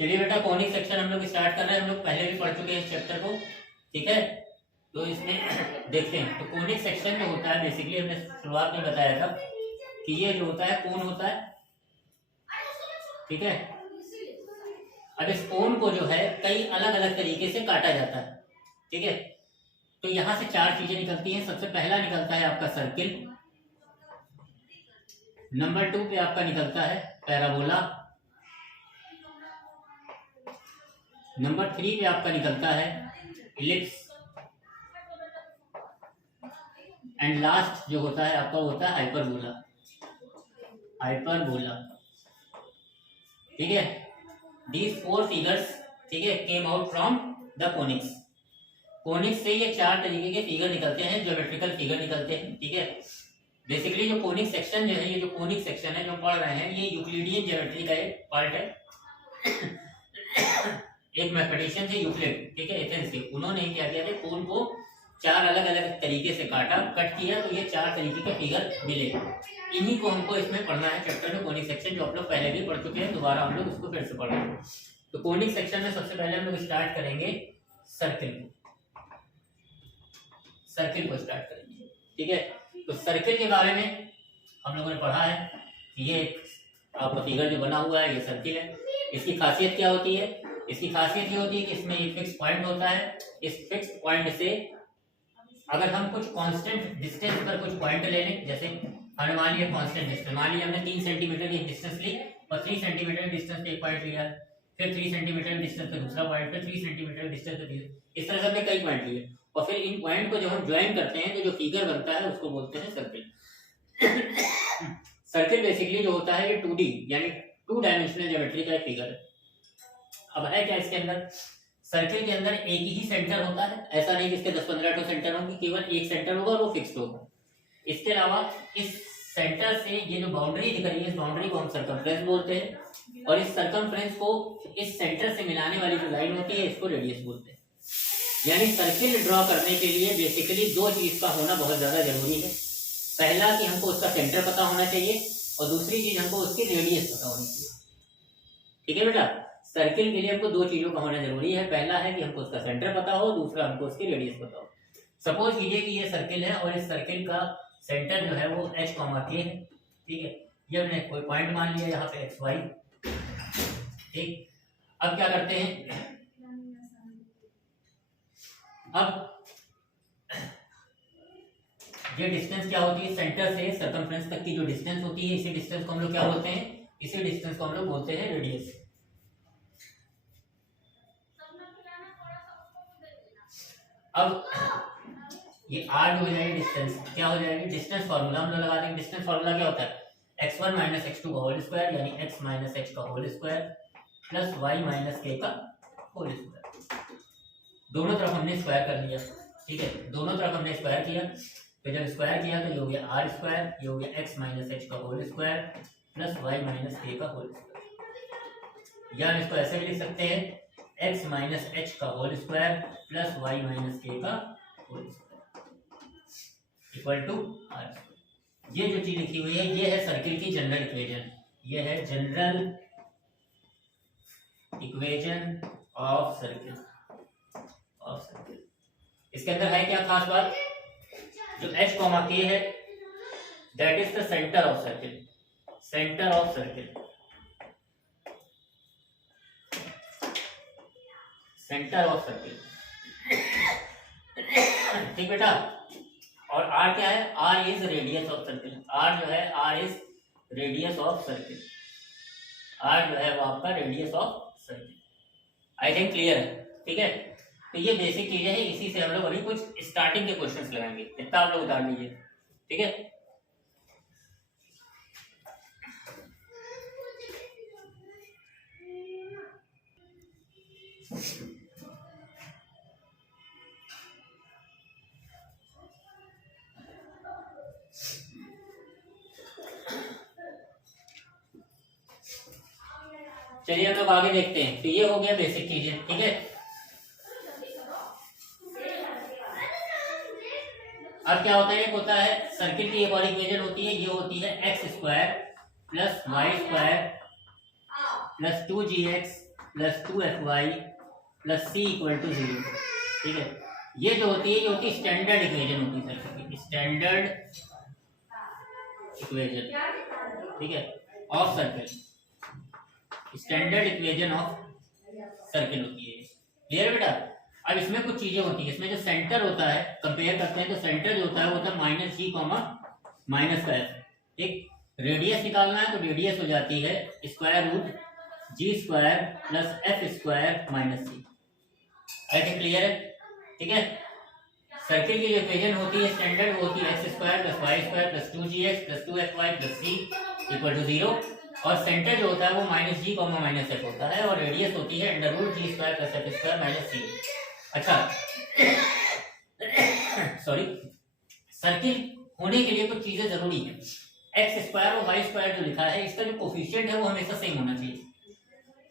चलिए बेटा conic section हम लोग स्टार्ट कर रहे हैं। हम लोग पहले भी पढ़ चुके हैं इस चैप्टर को, ठीक है। तो इसमें देखते हैं। तो कॉनिक सेक्शन जो होता है बेसिकली हमने शुरुआत में बताया था कि ये जो होता है कोन होता है, ठीक है। अब इस कोन को जो है कई अलग अलग तरीके से काटा जाता है, ठीक है। तो यहां से चार चीजें निकलती हैं। सबसे पहला निकलता है आपका सर्किल, नंबर 2 पे आपका निकलता है पैराबोला, नंबर 3 पे आपका निकलता है इलिप्स, एंड लास्ट जो होता है आपका होता है हाइपरबोला, हाइपरबोला, ठीक है। दीज 4 फिगर्स, ठीक है, came out from the conics. Conics से ये चार तरीके के फिगर निकलते हैं, ज्योमेट्रिकल फिगर निकलते हैं, ठीक है। बेसिकली जो कोनिक सेक्शन जो है, ये जो कोनिक सेक्शन है जो पढ़ रहे हैं, ये यूक्लिडियन ज्योमेट्री का एक पार्ट है। एक मैथमेटिशियन थे यूक्लिड, ठीक है, एथेंस के। उन्होंने क्या किया था, कोन को चार अलग अलग तरीके से कट किया, तो ये चार तरीके के फिगर मिले। इन्हीं को हमको इसमें पढ़ना है चैप्टर में, कोनिक सेक्शन, जो आप लोग पहले भी पढ़ चुके हैं। दोबारा हम लोग उसको फिर से पढ़ रहे हैं। तो कोनिक सेक्शन में सबसे पहले हम लोग स्टार्ट करेंगे सर्किल को, सर्किल को स्टार्ट करेंगे, ठीक है। तो सर्किल के बारे में हम लोगों ने पढ़ा है कि ये एक आपका फिगर जो बना हुआ है ये सर्किल है। इसकी खासियत क्या होती है? इसकी खासियत ये होती है कि इसमें एक फिक्स पॉइंट होता है। इस फिक्स पॉइंट से अगर हम कुछ कांस्टेंट डिस्टेंस पर कुछ पॉइंट ले लें, जैसे हमने मान लिया कांस्टेंट डिस्टेंस, मान लिया हमने 3 सेंटीमीटर की डिस्टेंस ली और 3 सेंटीमीटर डिस्टेंस पे एक पॉइंट लिया, फिर 3 सेंटीमीटर डिस्टेंस पे दूसरा पॉइंट, फिर 3 सेंटीमीटर डिस्टेंस पे इस तरह से हमने कई पॉइंट लिए, और फिर इन पॉइंट को जब हम ज्वाइन करते हैं तो जो फिगर बनता है उसको बोलते हैं सर्किल। सर्किल बेसिकली जो होता है ये 2D यानी 2 डायमेंशनल ज्योमेट्री का एक फिगर है। अब है क्या इसके अंदर? सर्किल के अंदर एक ही सेंटर होता है, ऐसा नहीं कि इसके 10-15 सेंटर होंगे, केवल एक सेंटर होगा और वो फिक्स्ड होगा। इसके अलावा इस सेंटर से ये जो बाउंड्री दिख रही है, इस बाउंड्री को हम सर्कमफ्रेंस बोलते हैं, और इस सर्कमफ्रेंस को इस सेंटर से मिलाने वाली जो लाइन होती है इसको रेडियस बोलते हैं। यानी सर्किल ड्रॉ करने के लिए बेसिकली दो चीज का होना बहुत ज्यादा जरूरी है। पहला कि हमको उसका सेंटर पता होना चाहिए, और दूसरी चीज हमको उसकी रेडियस पता होनी चाहिए, ठीक है बेटा। सर्किल के लिए हमको दो चीजों का होना जरूरी है। पहला है कि हमको उसका सेंटर पता हो, दूसरा हमको उसकी रेडियस पता हो। सपोज कीजिए कि ये सर्किल है और इस सर्किल का सेंटर जो है वो h, k है, ठीक है। ये हमने कोई पॉइंट मान लिया यहाँ पे xy, ठीक। अब क्या करते हैं, अब ये डिस्टेंस क्या होती है, सेंटर से सर्कमफ्रेंस तक की जो डिस्टेंस होती है, इसी डिस्टेंस को हम लोग क्या बोलते हैं, इसी डिस्टेंस को हम लोग बोलते हैं रेडियस। अब ये r जो हो जाएगी डिस्टेंस, क्या हो जाएगी, डिस्टेंस फार्मूला हम लोग लगा देंगे। डिस्टेंस फार्मूला क्या होता है, x1 माइनस x2 का होल स्क्वायर, यानी x माइनस h का whole square plus y minus k का होल स्क्वायर। दोनों तरफ हमने स्क्वायर कर लिया, ठीक है, दोनों तरफ हमने स्क्वायर किया। तो जब स्क्वायर किया तो ये हो गया r स्क्वायर, ये हो गया x माइनस h का whole square plus y minus k का होल स्क्वायर। या हम इसको ऐसे भी लिख सकते हैं, x माइनस h का whole square plus y minus k का whole square equal to r। ये जो चीज लिखी हुई है ये है सर्किल की जनरल इक्वेशन, ये है general equation of circle, of circle. इसके अंदर है क्या खास बात, जो h, k है that is the centre of circle, centre of circle, centre of circle, ठीक बेटा। और r क्या है, r is radius of circle, r जो है r is radius of circle, r जो है वो आपका radius of circle. I think clear है, ठीक है। तो ये बेसिक चीजें हैं, इसी से हम लोग अभी कुछ स्टार्टिंग के क्वेश्चंस लगाएंगे। इतना आप लोग उतार लीजिए, ठीक है। चलिए हम लोग आगे देखते हैं। तो ये हो गया बेसिक चीजें, ठीक है। अब क्या होता है, एक होता है सर्किल की एक और इक्वेशन होती है, ये होती है x square plus y square plus 2gx plus 2fy plus c equal to 0। ठीक है, ये जो होती है ये होती है स्टैंडर्ड इक्वेशन होती है सर्किल की, स्टैंडर्ड इक्वेशन, ठीक है, of circle, standard equation of circle होती है। क्लियर बेटा? अब इसमें कुछ चीजें होती है, इसमें जो सेंटर होता है कंपेयर करते हैं तो सेंटर जो होता है वो होता है माइनस जी कॉमा माइनस का एफ। ठीक, रेडियस निकालना है तो रेडियस हो जाती है square root g square plus f square minus c. I think clear है? ठीक है, सर्किल की जो इक्वेशन होती है स्टैंडर्ड वो होती है x square plus y square plus 2gx plus 2fy plus c equal to 0, और सेंटर जो होता है वो minus g comma minus f होता है, और रेडियस होती है under root g square plus f square minus c. अच्छा सॉरी, सर्किल होने के लिए कुछ चीजें जरूरी है। एक्स स्क्वायर और वाई स्क्वायर जो लिखा है इसका जो कोफिशिएंट है वो हमेशा सेम होना चाहिए।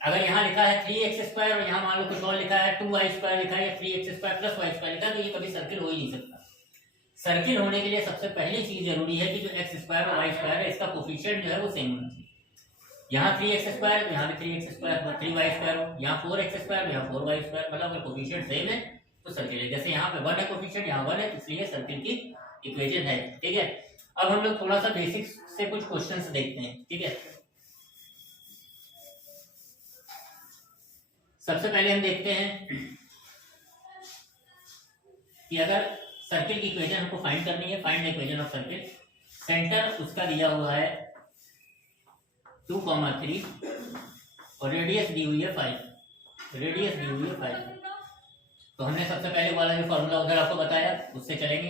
अगर यहाँ लिखा है 3x स्क्वायर और यहाँ मान लो कुछ और लिखा है 2y स्क्वायर लिखा है या 3x square plus y square लिखा है तो ये कभी सर्किल हो ही नहीं सकता। सर्किल होने के लिए सबसे पहली चीज जरूरी है कि जो एक्स स्क्वायर और वाई स्क्वायर है इसका कोफिशिएंट जो है वो सेम होना चाहिए। यहाँ 3x स्क्वायर तो यहाँ भी 3x स्क्वायर 3y स्क्वायर हो, यहाँ 4x स्क्वायर यहाँ 4y स्क्वायर, मतलब अगर कोफिशिएंट सेम है तो सर्किल है। जैसे यहाँ पे 1 है कोफिशिएंट, यहाँ 1 है, इसलिए सर्किल की इक्वेशन है। ठीक है, अब हम लोग थोड़ा सा बेसिक्स से कुछ क्वेश्चंस देखते हैं। ठीक है, सबसे पहले हम देखते हैं कि अगर सर्किल की इक्वेशन हमको फाइंड करनी है, find the equation of circle. Centre उसका दिया हुआ है 2,3 और रेडियस दी हुई है 5, रेडियस दी हुई है 5। तो हमने सबसे पहले वाला जो फॉर्मूला उधर आपको बताया उससे चलेंगे।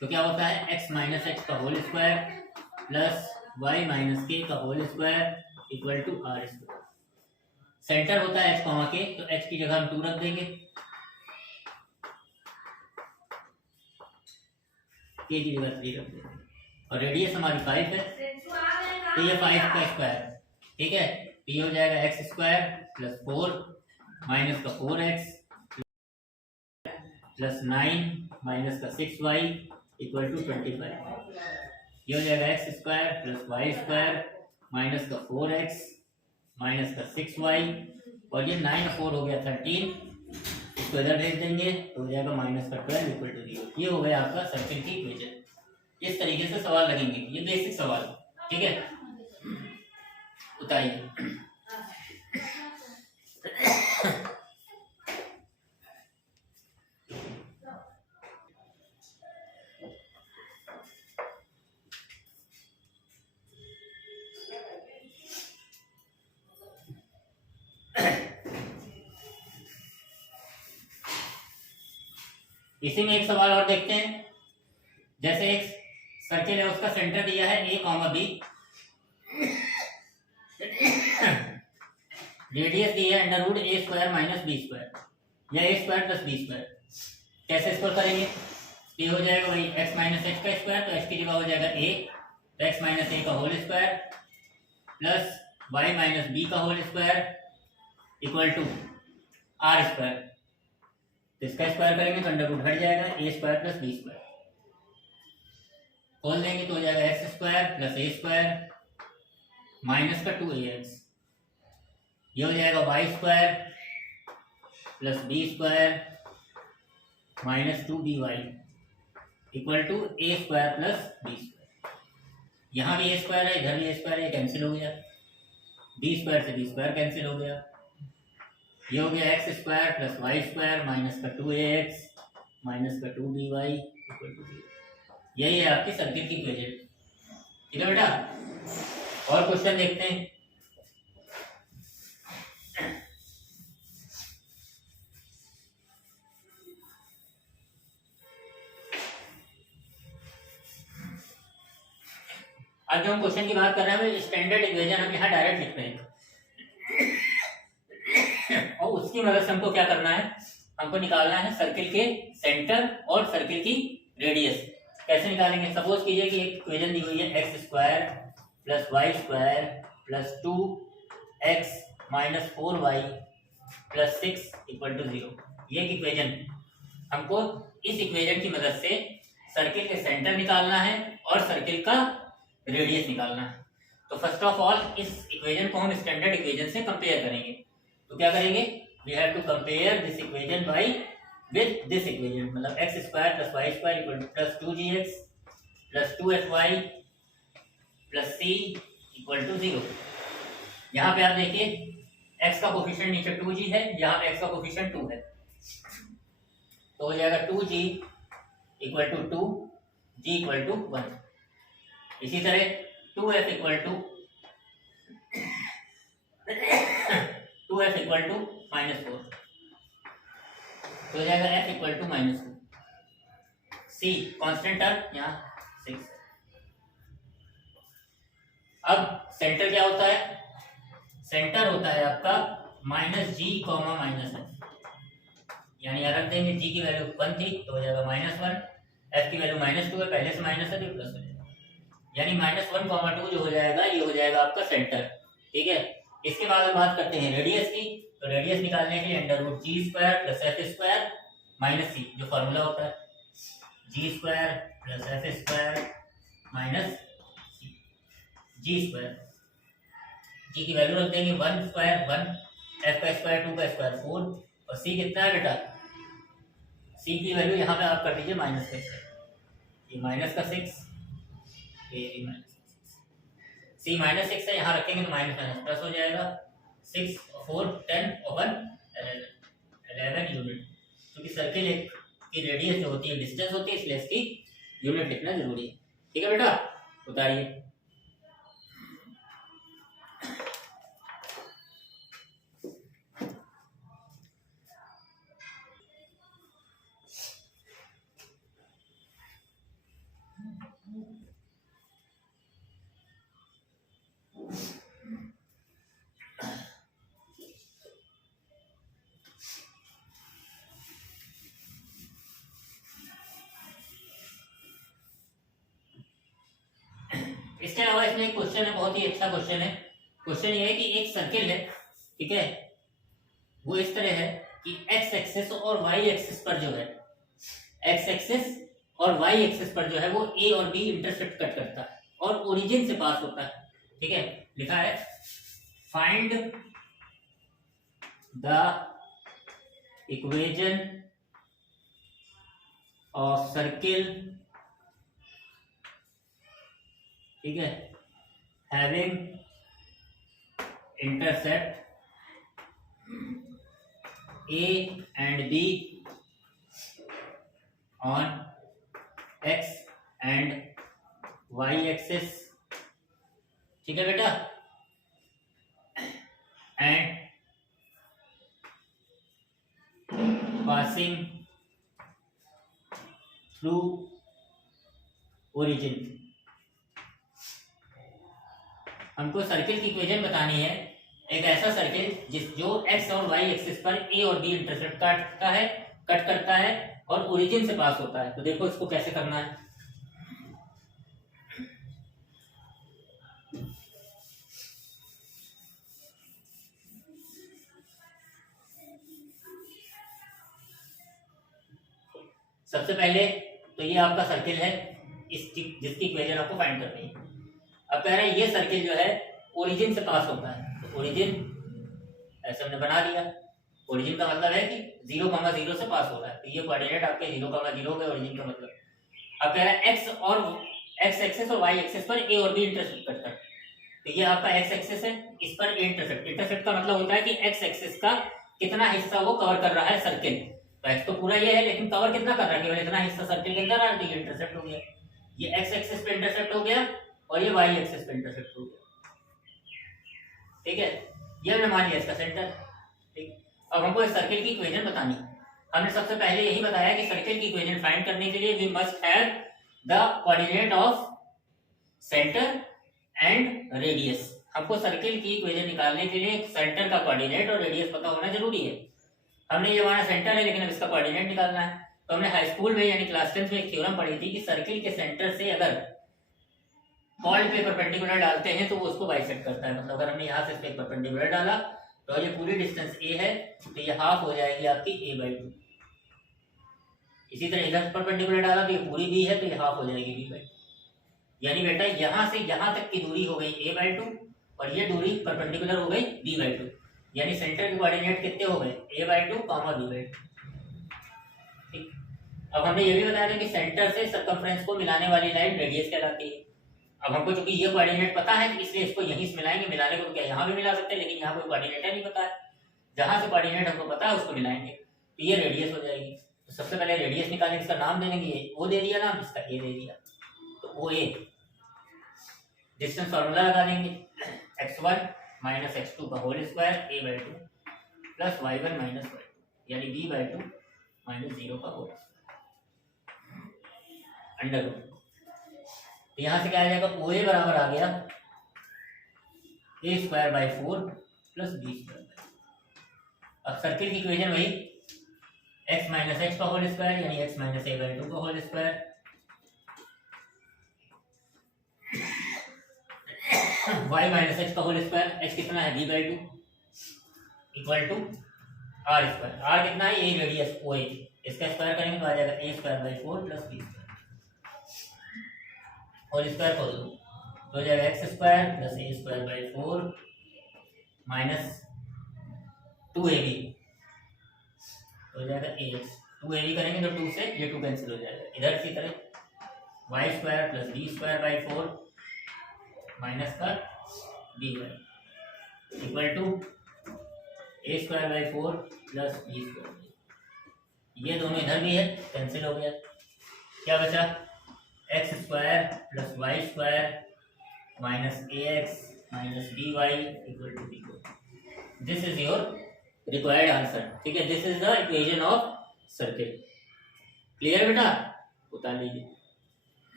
तो क्या होता है x माइनस एक्स का whole square plus y minus k का whole square equal to r square. Centre होता है h कॉमा के, तो h की जगह हम 2 रख देंगे, k की जगह 3 रख देंगे, और रेडियस हमारी 5 है तो ये 5 का स्क्वायर। ठीक है, तो ये हो जाएगा एक्स स्क्वायर प्लस 4 माइनस का 4x प्लस 9 माइनस का 6y इक्वल टू 25। ये हो जाएगा x square plus y square minus का 4x माइनस का 6y, और ये 9 और 4 हो गया 13, इसको इधर भेज देंगे तो हो जाएगा माइनस का 12 इक्वल टू 0। ये हो गया आपका सर्किल की इक्वेशन। इस तरीके से सवाल लगेंगे, ये बेसिक सवाल। ठीक है, बताइए। इसी में एक सवाल और देखते हैं। जैसे एक सर्किल है उसका सेंटर दिया है a कॉमा बी, रेडियस दी है अंडर रूट ए स्क्वायर माइनस बी स्क्वायर या ए स्क्वायर प्लस बी स्क्वायर। कैसे इसको करेंगे? ये हो जाएगा वही x माइनस एक्स का स्क्वायर, तो x की जगह हो जाएगा a, तो x माइनस ए का whole square plus y minus b का whole square equal to r square. तो इसका स्क्वायर करेंगे तो अंडर रूट हट जाएगा, a square plus b square, खोल देंगे तो हो जाएगा x square plus a square minus का 2ax। ये हो जाएगा y square plus b square minus 2by equal to a square plus b square. यहाँ भी ए स्क्वायर है, इधर भी ए स्क्वायर है, कैंसिल हो गया, बी स्क्वायर से बी स्क्वायर कैंसिल हो गया। ये हो गया x square plus y square minus का 2ax माइनस का 2by इक्वल टू 0। यही है आपकी सर्किल की इक्वेशन। ठीक है बेटा, और क्वेश्चन देखते हैं। आज जो हम क्वेश्चन की बात कर रहे हैं स्टैंडर्ड इक्वेशन हम यहाँ डायरेक्ट लिख रहे हैं, और उसकी मदद से हमको क्या करना है, हमको निकालना है सर्किल के सेंटर और सर्किल की रेडियस। कैसे निकालेंगे? सपोज कीजिए कि एक इक्वेशन दी हुई है x square plus y square plus 2x minus 4y plus 6 equal to 0। ये इक्वेशन, हमको इस इक्वेशन की मदद से सर्किल के सेंटर निकालना है और सर्किल का रेडियस निकालना है। तो फर्स्ट ऑफ ऑल इस इक्वेशन को हम स्टैंडर्ड इक्वेशन से कंपेयर करेंगे। तो क्या करेंगे, we have to compare this equation by with this equation, मतलब x square plus y square equal to plus 2gx plus 2fy plus c equal to 0। यहाँ पे आप देखिए x का कोफिशिएंट नीचे 2g है, यहाँ पे x का कोफिशिएंट 2 है, तो हो जाएगा 2g equal to 2, g equal to 1। इसी तरह 2f इक्वल टू -4, तो हो जाएगा f equal to -2, c constant term यहाँ 6। अब सेंटर क्या होता है, सेंटर होता है आपका -g, -f, यानी यहाँ रख देंगे g की वैल्यू 1 थी तो हो जाएगा -1, f की वैल्यू -2 है, पहले से माइनस है तो प्लस हो जाएगा, यानी -1, 2 जो हो जाएगा ये हो जाएगा आपका सेंटर। ठीक है, इसके बाद हम बात करते हैं रेडियस की, तो रेडियस निकालने के लिए √g² plus f² minus c, जो फॉर्मूला होता है g² plus f² minus c, g², g की वैल्यू रख देंगे 1 स्क्वायर 1, f का स्क्वायर 2 का स्क्वायर 4, और c कितना है बेटा, c की वैल्यू यहाँ पे आप कर दीजिए -6, ये -6, ये c -6 है, यहाँ रखेंगे तो माइनस प्लस हो जाएगा, 6 4 10 और 1 11 यूनिट, क्योंकि सर्किल एक की रेडियस जो होती है डिस्टेंस होती है, इसलिए इसकी यूनिट लिखना जरूरी है। ठीक है बेटा, उतारिए। इसके अलावा इसमें एक क्वेश्चन है, बहुत ही अच्छा क्वेश्चन है। क्वेश्चन ये है कि एक सर्किल है, ठीक है, वो इस तरह है कि एक्स एक्सिस और वाई एक्सिस पर जो है, एक्स एक्सिस और वाई एक्सिस पर जो है वो ए और बी इंटरसेक्ट कट करता है और ओरिजिन से पास होता है। ठीक है, लिखा है find the equation of circle, ठीक है, having intercept a and b on x and y axis. ठीक है बेटा, एंड पासिंग थ्रू ओरिजिन। हमको सर्किल की इक्वेशन बतानी है, एक ऐसा सर्किल जो एक्स और वाई एक्सिस पर ए और बी इंटरसेक्ट कट करता है और ओरिजिन से पास होता है। तो देखो इसको कैसे करना है। सबसे पहले तो ये आपका सर्किल है, जिसकी इक्वेशन आपको फाइंड करनी है। अब कह रहे हैं ये सर्किल जो है ओरिजिन से पास होता है, तो ओरिजिन ऐसे हमने बना दिया। ओरिजिन का मतलब है कि 0,0 से पास हो रहा है, तो ये कोऑर्डिनेट आपके 0,0 के ओरिजिन का मतलब। अब कह रहा है एक्स एक्सिस और वाई एक्सिस पर ए और बी इंटरसेक्ट करता है, तो ये आपका एक्स एक्सिस है, इस पर ए इंटरसेक्ट का मतलब होता है कि एक्स एक्सिस का कितना हिस्सा वो कवर कर रहा है सर्किल। तो एक्स तो पूरा ये है, लेकिन कवर कितना कर रहा है, केवल इतना हिस्सा सर्किल के अंदर आ रहा है, तो ये इंटरसेक्ट हो गया। ये एक्स एक्सिस पे इंटरसेक्ट हो गया और ये वाई एक्सिस पे इंटरसेक्ट हो गया। ठीक है, ये हमने मान लिया इसका सेंटर। ठीक, अब हमको इस सर्किल की इक्वेशन बतानी है। हमने सबसे पहले यही बताया कि सर्किल की इक्वेशन फाइंड करने के लिए we must have the coordinate of centre and radius. हमको सर्किल की इक्वेशन निकालने के लिए सेंटर का कोऑर्डिनेट और रेडियस पता होना जरूरी है। हमने ये माना सेंटर है, लेकिन अब इसका कोऑर्डिनेट निकालना है। तो हमने हाई स्कूल में यानी क्लास 10 में एक थ्योरम पढ़ी थी कि सर्किल के सेंटर से अगर बॉल्ड पे परपेंडिकुलर डालते हैं तो वो उसको बाइसेक्ट करता है। मतलब अगर हमने यहाँ से इस पे परपेंडिकुलर डाला तो ये पूरी डिस्टेंस a है, तो ये हाफ हो जाएगी आपकी a/2। इसी तरह इधर परपेंडिकुलर डाला तो ये पूरी b है, तो ये हाफ हो जाएगी b/2। यानी बेटा यहाँ से यहाँ तक की दूरी हो गई a/2 और ये दूरी परपेंडिकुलर हो गई b/2। यानी सेंटर के कोऑर्डिनेट कितने हो गए, a/2 b/2। ठीक, अब हमने ये भी बताया था कि सेंटर से सर्कमफ्रेंस को मिलाने वाली लाइन रेडियस कहलाती है। अब हमको चूंकि ये कोऑर्डिनेट पता है इसलिए इसको यहीं से मिलाएंगे। मिलाने को क्या यहाँ भी मिला सकते हैं, लेकिन यहाँ कोई कोऑर्डिनेट नहीं पता है, जहां से कोऑर्डिनेट हमको पता है उसको मिलाएंगे तो ये रेडियस हो जाएगी। तो सबसे पहले रेडियस निकालेंगे, इसका नाम दे देंगे, ओ दे दिया नाम, इसका ए दे दिया, तो ओ ए। डिस्टेंस फार्मूला लगा देंगे, x1 माइनस x2 का whole square a/2 plus y1 minus y2 यानी b/2 माइनस 0 का होल अंडर रूट। तो यहाँ से क्या आ जाएगा, ओ ए बराबर आ गया a²/4 प्लस b²। अब सर्किल की इक्वेशन वही, x माइनस एक्स का होल स्क्वायर यानी x माइनस a/2 का होल स्क्वायर y माइनस एक्स का होल स्क्वायर, x कितना है b/2 equal to r²। r कितना है, ये रेडियस ओ ए, इसका स्क्वायर करेंगे तो आ जाएगा a²/4 plus b² whole square खोल दो तो हो जाएगा x² plus a²/4 minus 2ab हो जाएगा ax। 2ab करेंगे तो 2 से ये 2 कैंसिल हो जाएगा। इधर की तरह y² प्लस b²/4 माइनस का dy equal to a²/4 plus b²। ये दोनों इधर भी है, कैंसिल हो गया, क्या बचा x² plus y² minus ax minus dy equal to b²। This is your required answer. ठीक है, this is the equation of circle. Clear बेटा, उतार लीजिए।